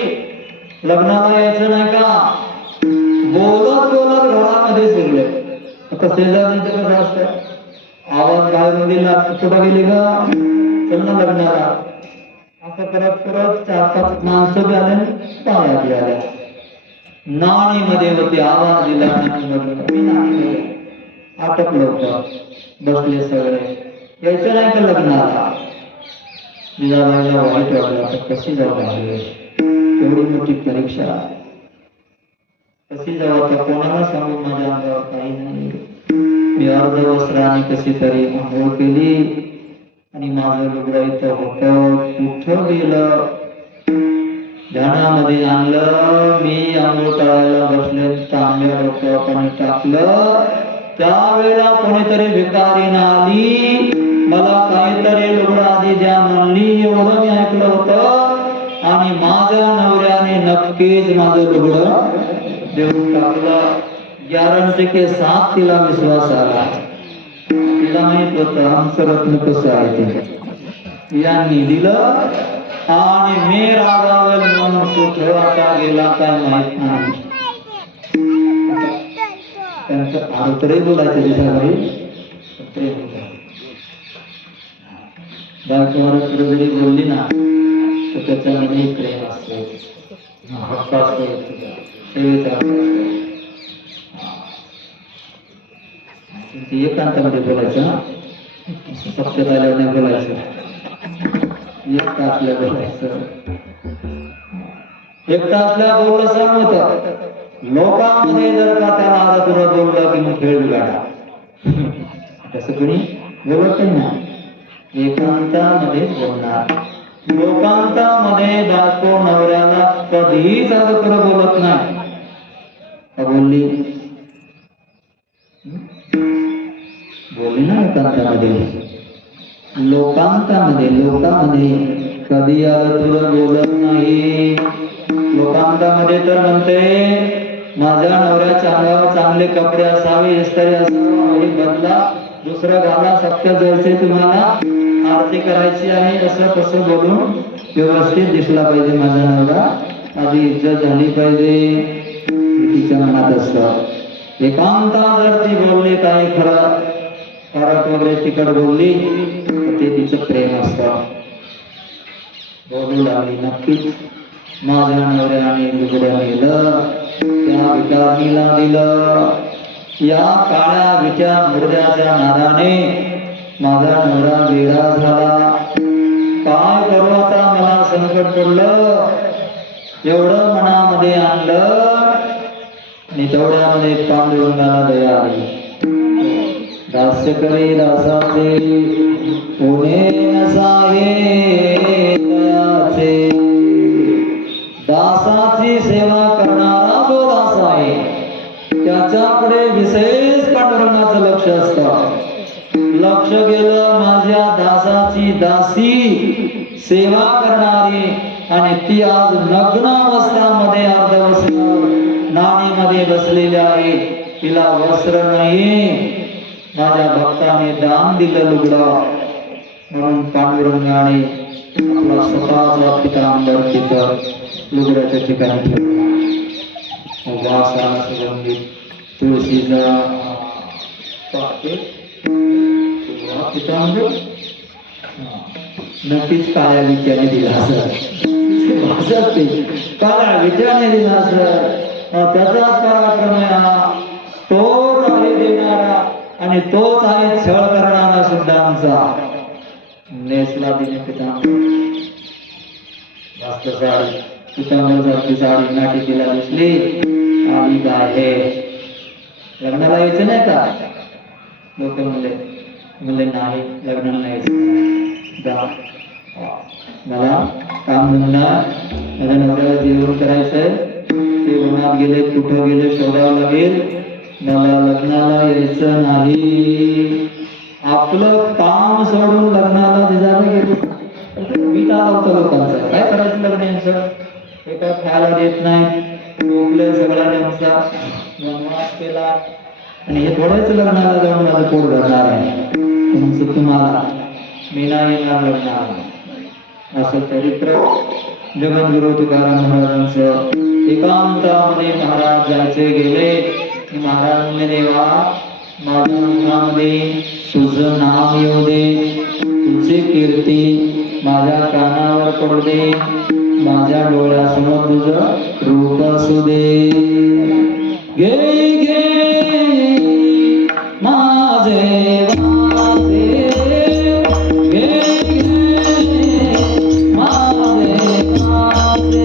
लग्नाला यायचं नाही का. बोलत बोलत घरामध्ये शिरले. आता शेजाऱ्यांचं कसं असतं आवाज बाहेरून दिला कुठं गेली ग चल ना लग्नाला. असं करत करत 4-5 माणसं आले पाया आल्या. नाणीमध्ये होते. आवाज दिला नाणीमध्ये आटकलं होतं. बसले सगळे. यायचं नाही का लग्नाला. जिजाबाईला वाईट वाटलं कशी जाऊ लागली. एवढी मोठी परीक्षा कशी जाऊ. आता कोणाला सांगू माझ्या अंगावर काही नाही. मी अर्ध वस्त्राने कशी तरी आंघोळ केली आणि माझं लुगडं इथं होतं. कुठं गेलं ध्यानामध्ये आणलं. मी आंघोळ करायला बसले. तांब्या डोक्यावर पाणी टाकलं. त्यावेळेला कोणीतरी भिकारीण आली. मला काहीतरी लुगडं आधी द्या म्हणली. एवढं मी ऐकलं होतं आणि माझ्या नवऱ्याने नक्कीच माझं लुगडं देऊन टाकलं. गॅरंटी के साथ तिला विश्वास आला. तिला माहित होतं आमचं रत्न कसं आहे ते. यांनी दिलं आणि मी रागावल म्हणून कुठं आता गेला काय माहित नाही. त्यांचं आरोतरे बोलायचं जिजाबाई प्रेम होतं. बायकोवर जरी बोलली ना तर त्याच्यामध्ये प्रेम असते. हक्क असतो. सेवेचा एकांतामध्ये बोलायचं. सत्यात आल्यावर नाही बोलायचं. एकटा असल्या बोलायचं. एकटा असल्या बोललं सम होत. लोकांमध्ये जर का त्याला आता तुला बोललं की मग खेळ बिघाडा. तसं कोणी बोलत नाही. एकांतामध्ये बोलणार. लोकांतामध्ये बायको नवऱ्याला कधीच आता तुला बोलत नाही. बोलली बोलली ना एकांतामध्ये. लोकांमध्ये कधी आलं तुला बोलत नाही. लोकांतामध्ये तर म्हणते माझ्या नवऱ्याच्या अंगावर चांगले कपडे असावे, इस्त्री असावी, बदला दुसरं घाला, सत्य जायचे तुम्हाला, आरती करायची आहे, असं कसं बोलून व्यवस्थित दिसला पाहिजे माझा नवरा, आधी इज्जत झाली पाहिजे. तिच्या मनात असतं. एकांतात जर ती बोलली काही खरं वगैरे तिकड बोलली ते तिचं प्रेम असतं. बोलू लागली, नक्कीच माझ्या नवऱ्याने लुगडं नेलं, त्या विटानीला दिलं. या काळ्या विट्या मुर्द्याच्या नादाने माझा नवरा वेडा झाला. काय करू आता, मला संकट पडलं. एवढं मनामध्ये आणलं आणि तेवढ्यामध्ये पांडुरंगाला दया आली. दास्य करे दासाचे पुणे नसावे दयाचे. दासाची सेवा करणारा जो दास आहे त्याच्याकडे विशेष पांडुरंगाचं लक्ष असतं. लक्ष गेलं माझ्या दासाची दासी सेवा करणारी आणि ती आज नग्न अवस्थामध्ये अर्धवस्त्रावर नाणीमध्ये बसलेली आहे. तिला वस्त्र नाही. माझ्या भक्ताने दान दिलं लुगडं, म्हणून पांडुरंगाने आपला स्वतःचा पितांबर तिथं लुगड्याच्या ठिकाणी ठेवला. वासाला सुगंधित तुळशीचा पितांबर नक्कीच काळ्या विट्याने दिला असं. काळ्या विट्याने दिला असं. त्याचाच पराक्रम आहे. तोच आहे देणारा आणि तोच आहे छळ करणारा सुद्धा आमचा. नेसला दिने पितांबर जास्त साडी, पितांबर सारखी साडी नाटी तिला दिसली. आणि काय हे लग्नाला यायचं नाही का? लोक म्हणले नाही लग्नाला यायचं. मला काम धंदा माझ्या नवऱ्याला जेवण करायचंय. ते उन्हात गेले, कुठं गेले शोधावं लागेल. मला लग्नाला यायचं नाही. आपलं काम सोडून लग्नाला दिसायला गेलो. मी होतं लोकांचं काय करायचं लग्न यांचं. हे काय खायला देत नाही. झोपले सगळ्यांनी आमचा वनवास केला आणि हे थोडंच लग्नाला जाऊन माझं पोट भरणार आहे. तुमचं तुम्हाला मी नाही येणार लग्नाला. असं चरित्र जगद्गुरु तुकाराम महाराजांचं. एकांतामध्ये महाराज जायचे गेले. महाराज म्हणले, देवा माझ्या मुखामध्ये तुझं नाम येऊ दे, तुझी कीर्ती माझ्या कानावर पडू दे, माझ्या डोळ्यासमोर तुझं रूप असू दे. घे घे माझे वाचे, घे घे माझे वाचे.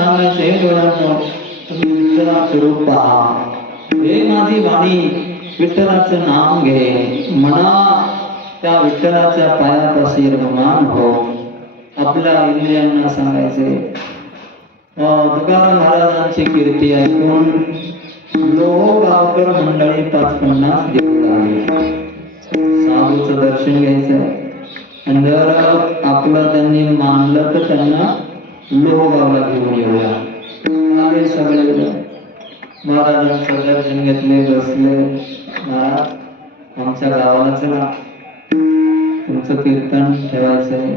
सांगायचं, हे डोळ्यांनो तुम्ही विठ्ठलाचं रूप पहा, हे माझी वाणी विठ्ठलाचं नाम घे, म्हणा त्या विठ्ठलाच्या पायापाशी रममान हो. आपल्या इंद्रियांना सांगायचे. तुकाराम महाराजांची कीर्ती ऐकून लोह गावकर मंडळी 550 देऊ लागली. साधूचं दर्शन घ्यायचं आणि जर आपलं त्यांनी मानलं तर त्यांना लोहगावला घेऊन येऊया. आले सगळे महाराजांचं दर्शन घेतले, बसले. महाराज आमच्या गावाला चला, तुमचं कीर्तन ठेवायचंय.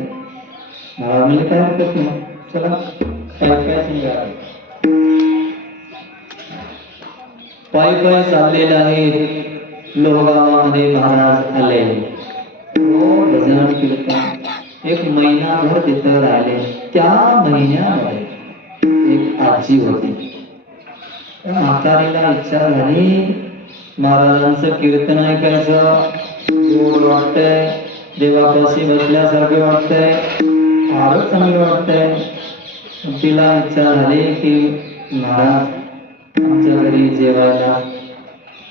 महाराज म्हणजे काय हरकत नाही, चला. पायी पायी चाललेले आहेत. लोहगावामध्ये महाराज आले. भजन कीर्तन 1 महिनाभर तिथं राहिले. त्या महिन्यामध्ये एक आजी होती. म्हातारीला इच्छा झाली महाराजांचं कीर्तन ऐकायचं. गोड वाटतंय, देवापाशी बसल्यासारखे वाटतंय, फारच चांगलं वाटतंय. तिला इच्छा झाली की महाराज आमच्या घरी जेवायला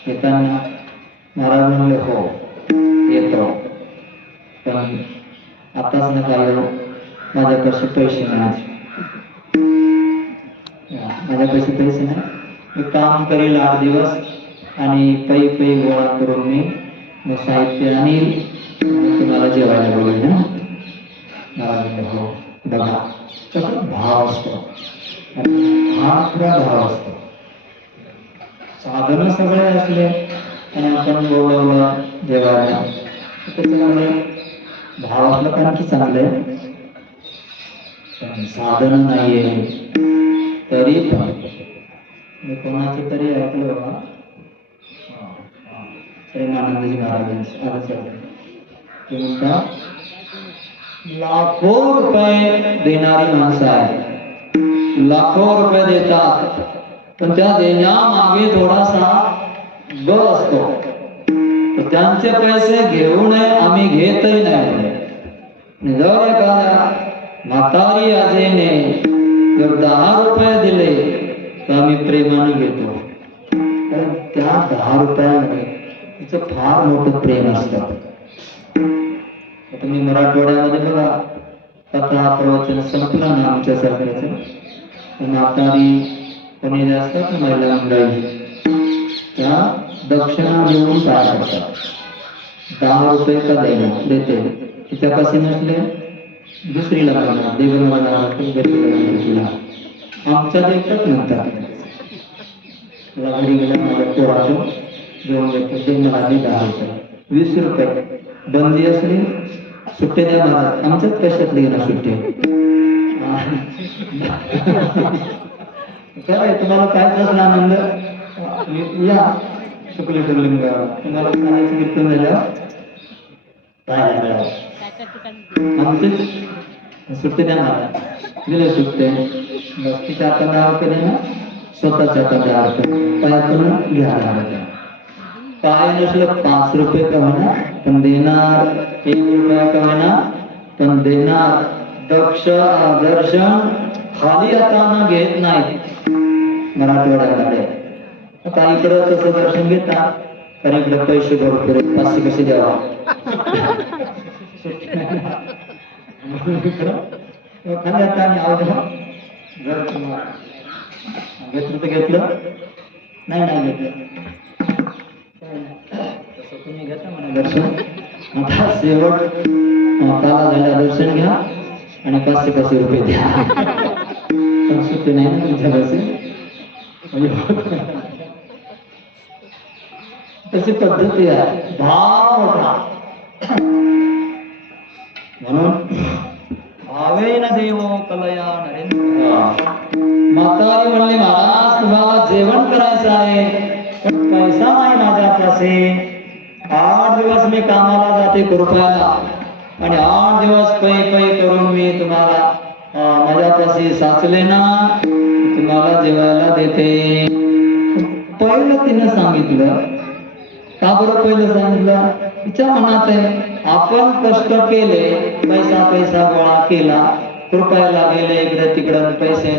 येताना. महाराज म्हणले हो येतो, पण आताच नका येऊ, माझ्यापाशी पैसे नाही. माझ्यापाशी पैसे नाही, मी काम करेल 8 दिवस आणि पै गोळा करून मी साहित्य आणील, तुम्हाला जेवायला बोलेल ना. हो बघा भाव असतो, हा खरा भाव असतो. साधन सगळे असले आणि आपण बोलवलं जेवायला, त्याच्यामुळे भाव असलं कारण की चांगलंय. पण साधन नाहीये तरी पण मी कोणाचं तरी ऐकलं बघा, प्रेमानंदजी महाराजांचं ते म्हणतात, लाखो रुपये देणारी माणसं आहेत, लाखो रुपये देतात, पण त्या देण्यामागे थोडासा ग असतो. तर त्यांचे पैसे घेऊ नये, आम्ही घेतही नाही. जर एखाद्या म्हातारी आजीने जर 10 रुपये दिले तर आम्ही प्रेमाने घेतो, कारण त्या 10 रुपयामध्ये तिचं फार मोठं प्रेम असतं. तुम्ही मराठवाड्यामध्ये बघा, कथा प्रवचन संपलं ना आमच्या सारख्याचं, म्हातारी कोणी जे असतात महिला मंडळी त्या दक्षिणा देऊन काय करतात, 10 रुपये का देते, तिच्यापाशी नसले दुसरीला बघणार, देवला आमच्या देतात म्हणतात. घरी गेल्या मला पोराचं घेऊन देतो, ते मला 10 रुपये 20 रुपये बंदी असली सुट्टे द्या मला, आमच्याच पैशातले घेणार सुट्टे. काय तुम्हाला कायच असला आनंद या शुक्ल ठरले तुम्हाला काहीच कीर्तन झालं काय मिळालं, आमचेच सुट्टे द्या मला, दिले सुट्टे. तिच्या हाताने अर्थ ना, स्वतःच्या हाताने अर्थ पायातून घ्या. काय नसलं 5 रुपये का होईना पण देणार, 1 रुपया का होईना पण देणार. दक्ष दर्शन खाली हाताने घेत नाही मराठवाड्यामध्ये. आता इकडं तसं दर्शन घेतात, कारण इकडे पैसे भरपूर 500 कसे द्यावा. खाली हाताने जर तुम्हाला घेतलं तर घेतलं, नाही घेतलं तुम्ही घेता म्हणा दर्शन. आता शेवट काला झाल्या दर्शन घ्या आणि 500 रुपये द्या. सुट्टी नाही ना तुमच्या पैसे. तशी पद्धती आहे, भाव होता. म्हणून भावेन देवो कलया नरेंद्र. म्हातारी म्हणली महाराज तुम्हाला जेवण करायचं आहे पण पैसा नाही माझ्यापाशी. 8 दिवस मी कामाला जाते कृपयाला आणि 8 दिवस पै करून मी तुम्हाला माझ्यापाशी साचले ना, तुम्हाला जेवायला देते. पहिलं तिनं सांगितलं का बरं? पहिलं सांगितलं तिच्या मनात आहे आपण कष्ट केले, पैसा गोळा केला, कृपयाला गेले इकडे तिकडे पैसे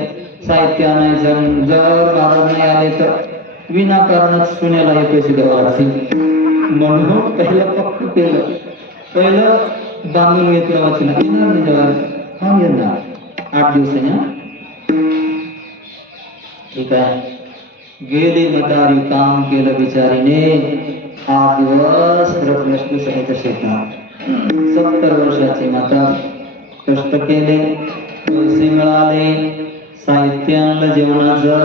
साहित्य आणायचं, जर महाराज नाही आले तर विनाकारणच सुन्यालाही पैसे द्यावे लागतील. म्हणून पहिलं पक्क केलं, पहिलं बांधून घेतलं वाचन. येणार नाही जेव्हा? हा येणार 8 दिवसांनी. ठीक आहे. गेली म्हातारी, काम केलं बिचारीने 8 दिवस रत्नश्री सहित शेतात. 70 वर्षाची माता, कष्ट केले, पैसे मिळाले, साहित्य आणलं जेवणाचं,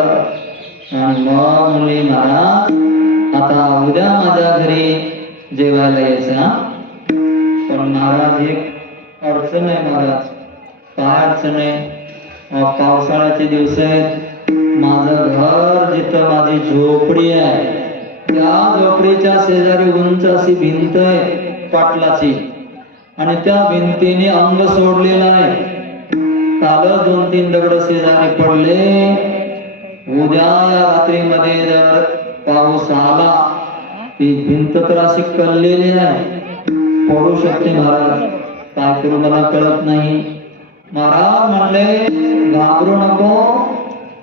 आणि मग म्हणले महाराज आता उद्या माझ्या घरी जेवायला यायचं. पण महाराज एक अडचण आहे महाराज. काय अडचण आहे? पावसाळ्याचे दिवस आहेत. माझं घर जिथं माझी झोपडी आहे त्या झोपडीच्या शेजारी उंच अशी भिंत आहे पाटलाची, आणि त्या भिंतीने अंग सोडलेलं आहे. काल 2-3 दगड शेजारी पडले. उद्या या रात्रीमध्ये जर पाऊस आला, ती भिंत तर अशी कललेली आहे, पडू शकते महाराज. काय करू मला कळत नाही. महाराज म्हणले घाबरू नको,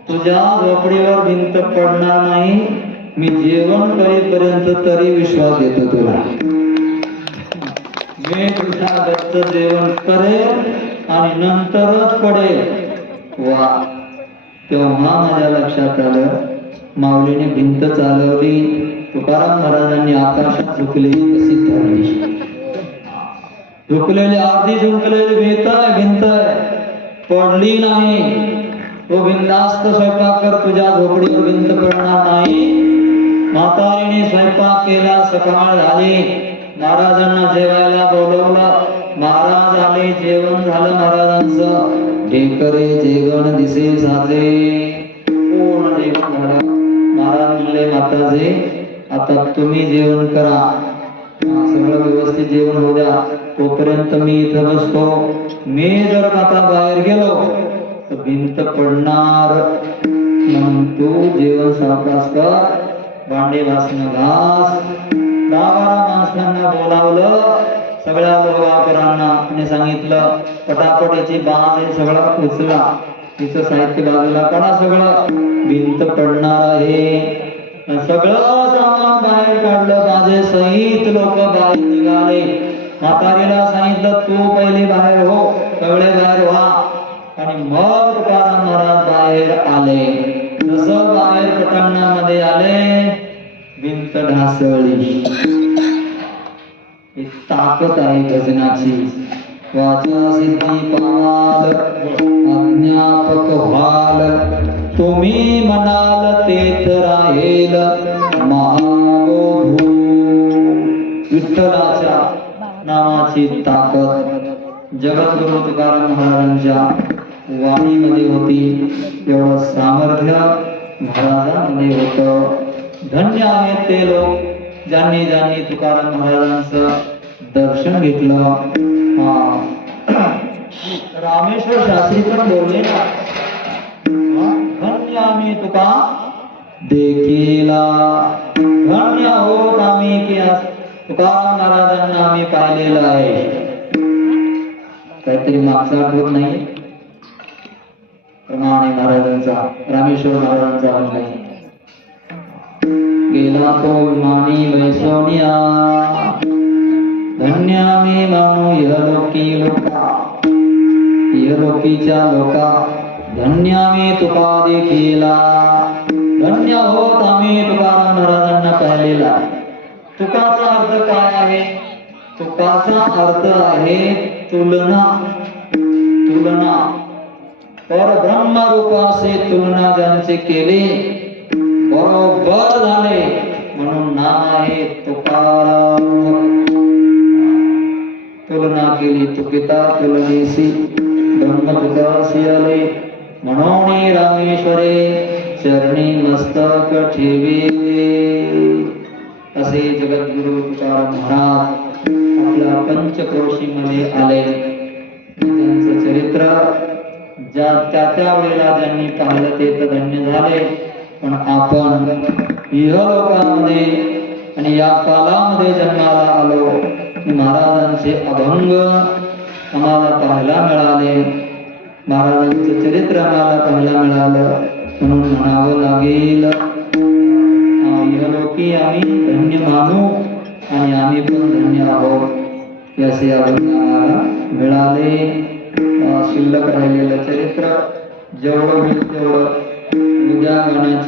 तुझ्या झोपडीवर भिंत पडणार नाही. मी जेवण करेपर्यंत तरी विश्वास देतो तुला. मी तुझ्या घरचं जेवण करेल आणि नंतरच पडेल. वा, तेव्हा माझ्या लक्षात आलं माऊलीने भिंत चालवली. तुकाराम महाराजांनी आकाशात झुकलेली कशी धरली. झुकलेली अर्धी झुकलेली भिंत पडली नाही. तो बिनधास्त स्वयंपाक कर, तुझ्या झोपडीवर भिंत पडणार नाही. म्हातारीने स्वयंपाक केला. सकाळ झाली, महाराजांना जेवायला बोलवलं. महाराज आले, जेवण झालं महाराजांचं. ढेकरे जेवण दिसे साजे, पूर्ण जेवण झालं. महाराज म्हणले माताजी आता तुम्ही जेवण करा, सगळं व्यवस्थित जेवण होऊ द्या, तोपर्यंत मी इथं बसतो. मी जर आता बाहेर गेलो तर भिंत पडणार. म्हणून तू जेवण सावकाश कर, भांडे घासणं घास. 10-12 माणसांना बोलावलं, सगळ्या लोकांना, आणि सांगितलं पटापट याची बाज सगळा उचला, तिचं साहित्य बाजूला काढा, सगळं भिंत पडणार आहे. सगळं सामान बाहेर काढलं, माझे सहित लोक बाहेर निघाले. म्हातारीला सांगितलं तू पहिले बाहेर हो, सगळे बाहेर व्हा. आणि मग तुकाराम महाराज बाहेर आले. जसं बाहेर पटांगणामध्ये आले, भिंत ढासळली. ताकद आहे भजनाची. वाचा सिद्धी पावाल, अज्ञापक व्हाल, तुम्ही म्हणाल तेच राहील महाबोधू. विठ्ठलाच्या नामाची ताकद जगद्गुरु तुकाराम महाराजांच्या वाणीमध्ये होती. एवढं सामर्थ्य महाराजांमध्ये होतं. धन्य आहेत ते लोक ज्यांनी ज्यांनी तुकाराम महाराजांचं दर्शन घेतलं. रामेश्वर शास्त्री पण बोलले ना, धन्य आम्ही तुका देखीला. धन्य होत आम्ही की तुकाराम महाराजांना आम्ही पाहिलेलं आहे. काहीतरी मागचा आठवत नाही. प्रमाणे महाराजांचा, रामेश्वर महाराजांचा नाही. गेला तो विमानी वैसोनिया, धन्य आम्ही मानू इहलोकी लोका. इहलोकीच्या लोका धन्य आम्ही तुका देखीला. धन्य होत आम्ही तुकाराम महाराजांना पाहिलेला. तुकाचा अर्थ काय आहे? तुकाचा अर्थ आहे तुलना. तुलना परब्रह्म रूपाचे तुलना ज्यांचे केले बरोबर झाले, म्हणून नाम आहे तुकाराम. तुलना केली तुकिता तुलनेसी, ब्रह्म तुकासी आले. म्हणून रामेश्वरे चरणी मस्तक ठेवे. असे जगद्गुरु तुकाराम महाराज आपल्या पंचक्रोशीमध्ये आले. त्यांचं चरित्र ज्या त्या वेळेला ज्यांनी पाहिलं ते तर धन्य झाले. पण आपण इहलोकामध्ये आणि या कालामध्ये जन्माला आलो, महाराजांचे अभंग आम्हाला पाहायला मिळाले. महाराजांचं चरित्र आम्हाला पाहायला मिळालं म्हणून म्हणावं लागेल इहलोकी आम्ही धन्य मानू आणि आम्ही पण धन्य आहोत याचे आम्हाला मिळाले. शिल्लक राहिलेलं चरित्र जेवढं होईल तेवढं उद्या गाण्याचं